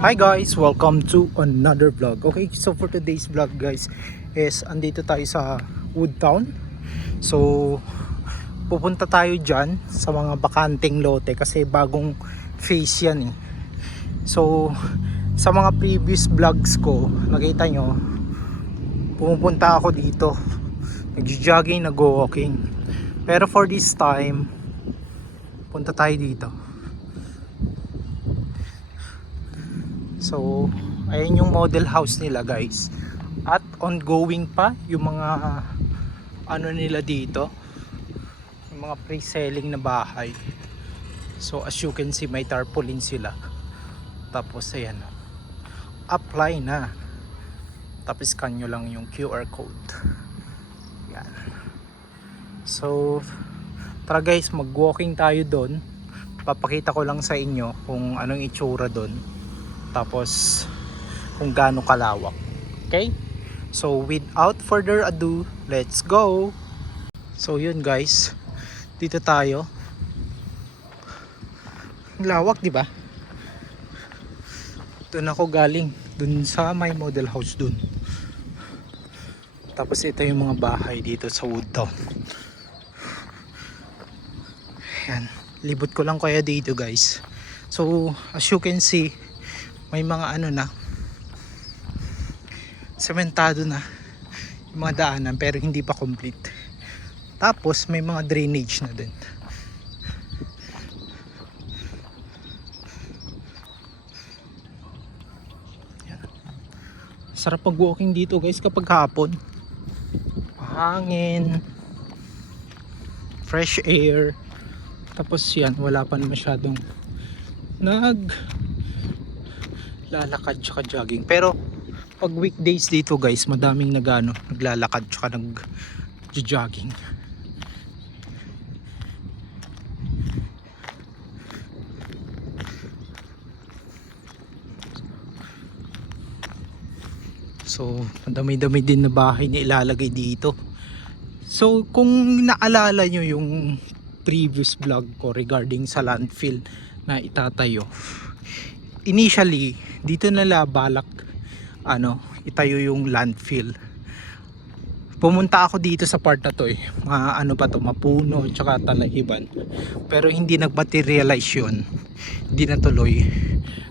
Hi guys, welcome to another vlog. Okay, so for today's vlog guys is andito tayo sa Woodtown. So pupunta tayo dyan sa mga bakanteng lote kasi bagong phase yan eh. So sa mga previous vlogs ko, nakita nyo pumupunta ako dito, nag-jogging, nag-walking. Pero for this time punta tayo dito. So ayan yung model house nila guys, at ongoing pa yung mga ano nila dito, yung mga pre-selling na bahay. So as you can see, may tarpaulin sila. Tapos ayan, apply na. Tapos scan nyo lang yung QR code. Yan. So tara guys, mag walking tayo doon. Papakita ko lang sa inyo kung anong itsura doon, tapos kung gaano kalawak. Okay, so without further ado, let's go. So yun guys, dito tayo. Lawak, di ba? Doon ako galing, doon sa my model house doon. Tapos ito yung mga bahay dito sa Woodtown. Yan, libot ko lang kaya dito guys. So as you can see, may mga ano na, sementado na yung mga daanan pero hindi pa complete. Tapos may mga drainage na din. Yan. Sarap pag walking dito guys kapag hapon. Hangin, fresh air. Tapos yan, wala pa masyadong lalakad tsaka jogging. Pero pag weekdays dito guys, madaming naglalakad tsaka nag-jogging. So madami-dami din na bahay na ilalagay dito. So kung naalala nyo yung previous vlog ko regarding sa landfill na itatayo, initially dito nila balak itayo yung landfill. Pumunta ako dito sa part na to eh, mapuno tsaka talahiban, pero hindi nagmaterialize yun, hindi natuloy.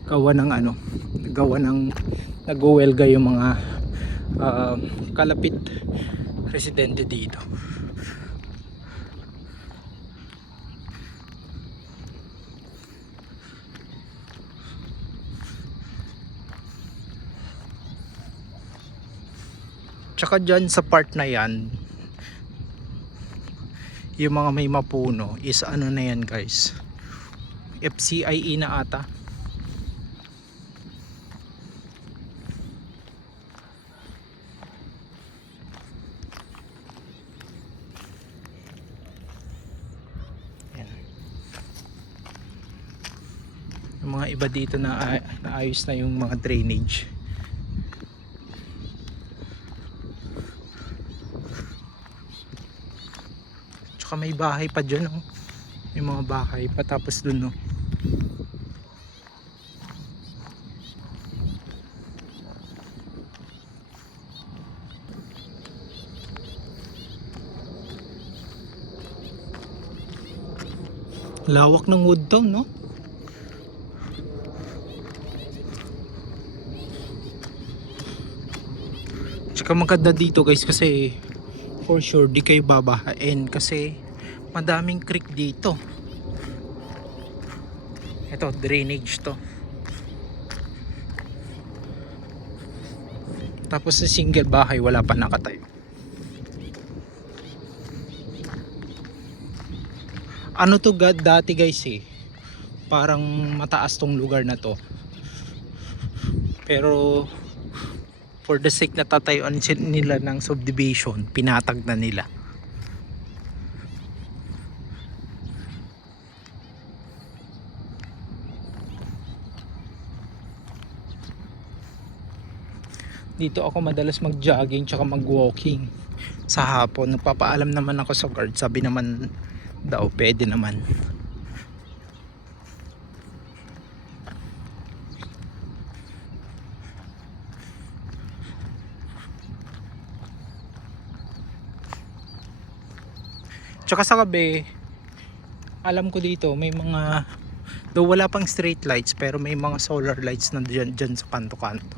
Gawa ng nag-uwelga yung mga kalapit residente dito. Tsaka dyan sa part na yan, yung mga may mapuno is na yan guys, FCIE na ata. Yan. Yung mga iba dito na naayos na yung mga drainage. Tsaka may bahay pa dyan, oh. May mga bahay pa, tapos dun, oh. Lawak ng Woodtown, no? Tsaka maganda dito guys kasi for sure di kayo babahain kasi madaming creek dito. Ito, drainage to. Tapos sa single bahay wala pa nakatayo. Ano to dati guys eh, parang mataas tong lugar na to, pero for the sake na tatayuan nila ng subdivision, pinatag na nila. Dito ako madalas mag-jogging tsaka mag-walking sa hapon. Nagpapaalam naman ako sa guard, sabi naman daw pwede naman. Tsaka sa gabi, alam ko dito may mga, though wala pang street lights, pero may mga solar lights na dyan sa kanto-kanto.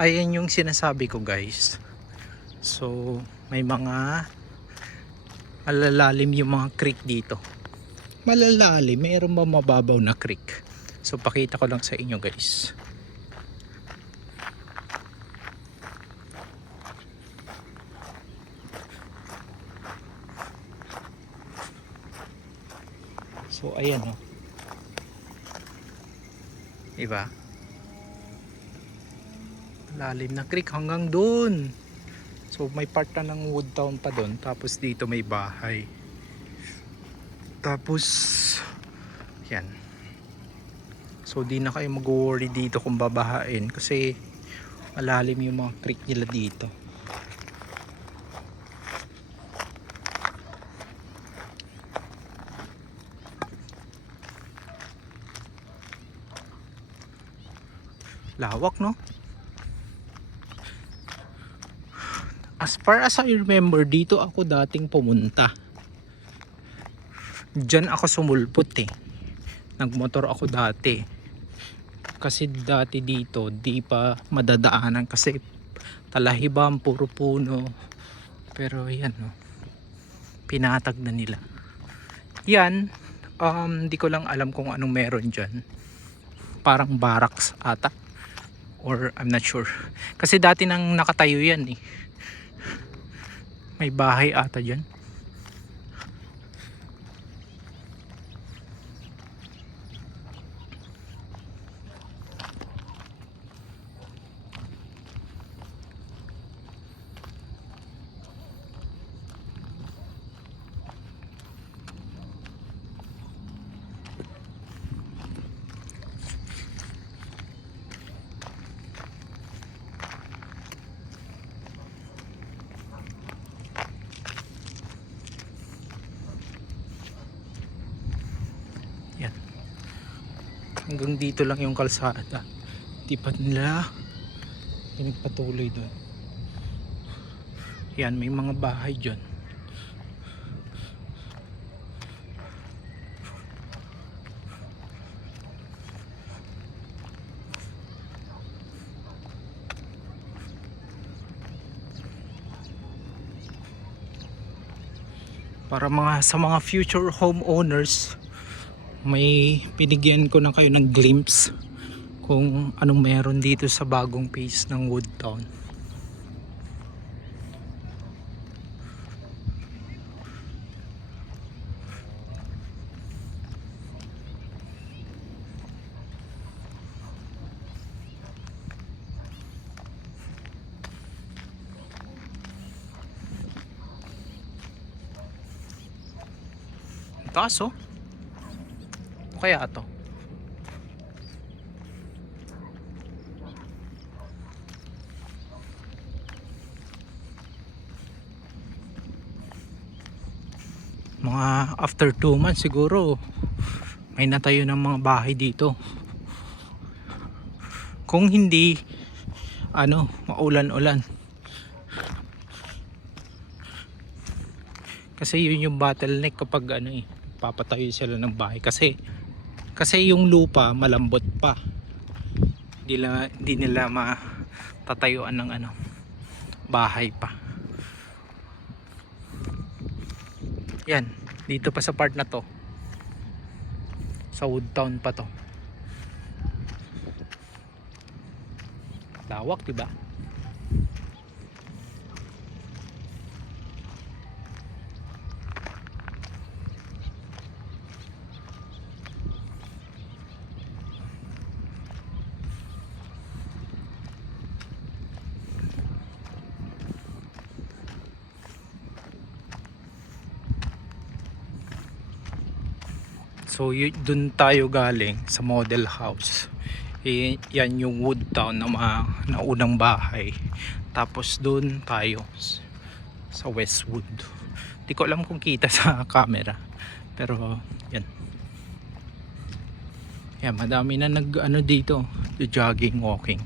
Ayan yung sinasabi ko guys. So may mga malalalim yung mga creek dito. Malalalim, mayroon ba mababaw na creek? So pakita ko lang sa inyo guys. So ayan o. Diba? Lalim na creek hanggang dun. So may part na ng Woodtown pa dun. Tapos dito may bahay. Tapos yan. So di na kayo mag-worry dito kung babahain. Kasi malalim yung mga creek nila dito. Lawak no? As far as I remember, dito ako dating pumunta. Diyan ako sumulpot eh. Nagmotor ako dati. Kasi dati dito, di pa madadaanan kasi talahibam, puro puno. Pero yan no, pinatag na nila. Yan, di ko lang alam kung anong meron dyan. Parang barracks ata. Or I'm not sure. Kasi dati nang nakatayo yan eh. May bahay ata dyan. Yan. Hanggang dito lang yung kalsada. Di pa nila pinagpatuloy doon. Yan, may mga bahay dyan. Para sa mga future homeowners, may binigyan ko na kayo ng glimpse kung anong meron dito sa bagong phase ng Woodtown. Taas oh. Kaya to mga after 2 months siguro may natayo ng mga bahay dito, kung hindi maulan-ulan. Kasi yun yung bottleneck kapag papatayo sila ng bahay, kasi yung lupa malambot pa, hindi nila matatayuan ng bahay pa. Yan, dito pa sa part na to, sa Woodtown pa to. Lawak diba? So dun tayo galing sa model house. Yan yung Wood Town na, na unang bahay. Tapos doon tayo sa Westwood. Di ko alam kung kita sa camera. Pero yan. Yan, madami na nag ano dito, jogging, walking.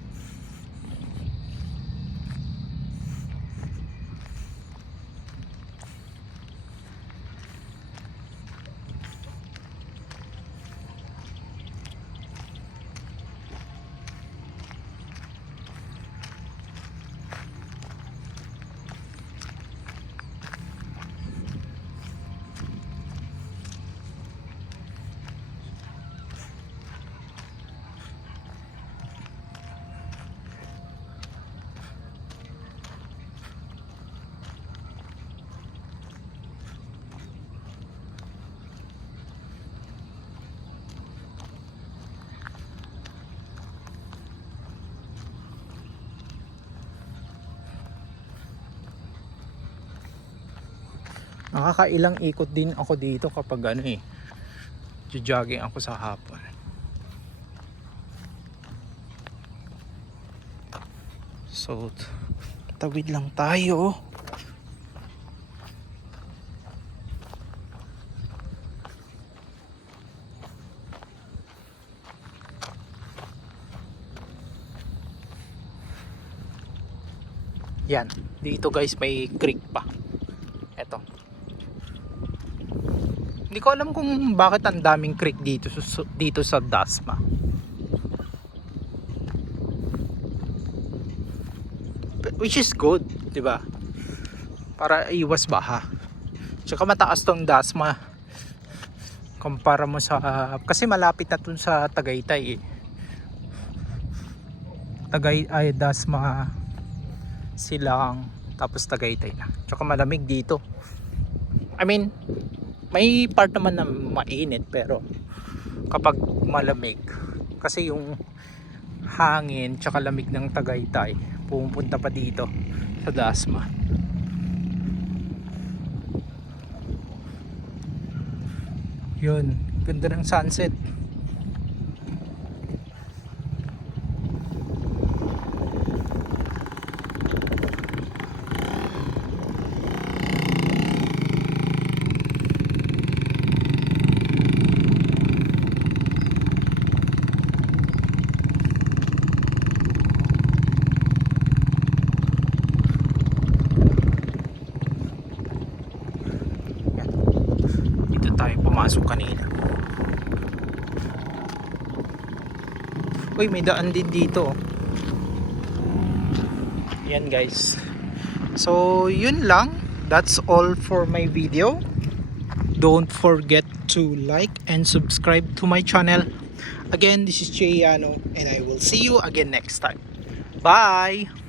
Nakakailang ikot din ako dito kapag ano jogging ako sa hapon. So tawid lang tayo. Yan, dito guys may creek pa. Eto. Hindi ko alam kung bakit ang daming creek dito sa Dasma. Which is good, 'di ba? Para iwas baha. Tsaka mataas tong Dasma. Kumpara mo sa kasi malapit na tun sa Tagaytay Dasma Silang, tapos Tagaytay na. Tsaka malamig dito. I mean, may part naman na mainit pero kapag malamig kasi yung hangin tsaka lamig ng Tagaytay pumupunta pa dito sa Dasma. Yun, ganda ng sunset. Pumasok kanina. Uy, may daan din dito. Yan guys. So, yun lang. That's all for my video. Don't forget to like and subscribe to my channel. Again, this is Jay Yano and I will see you again next time. Bye!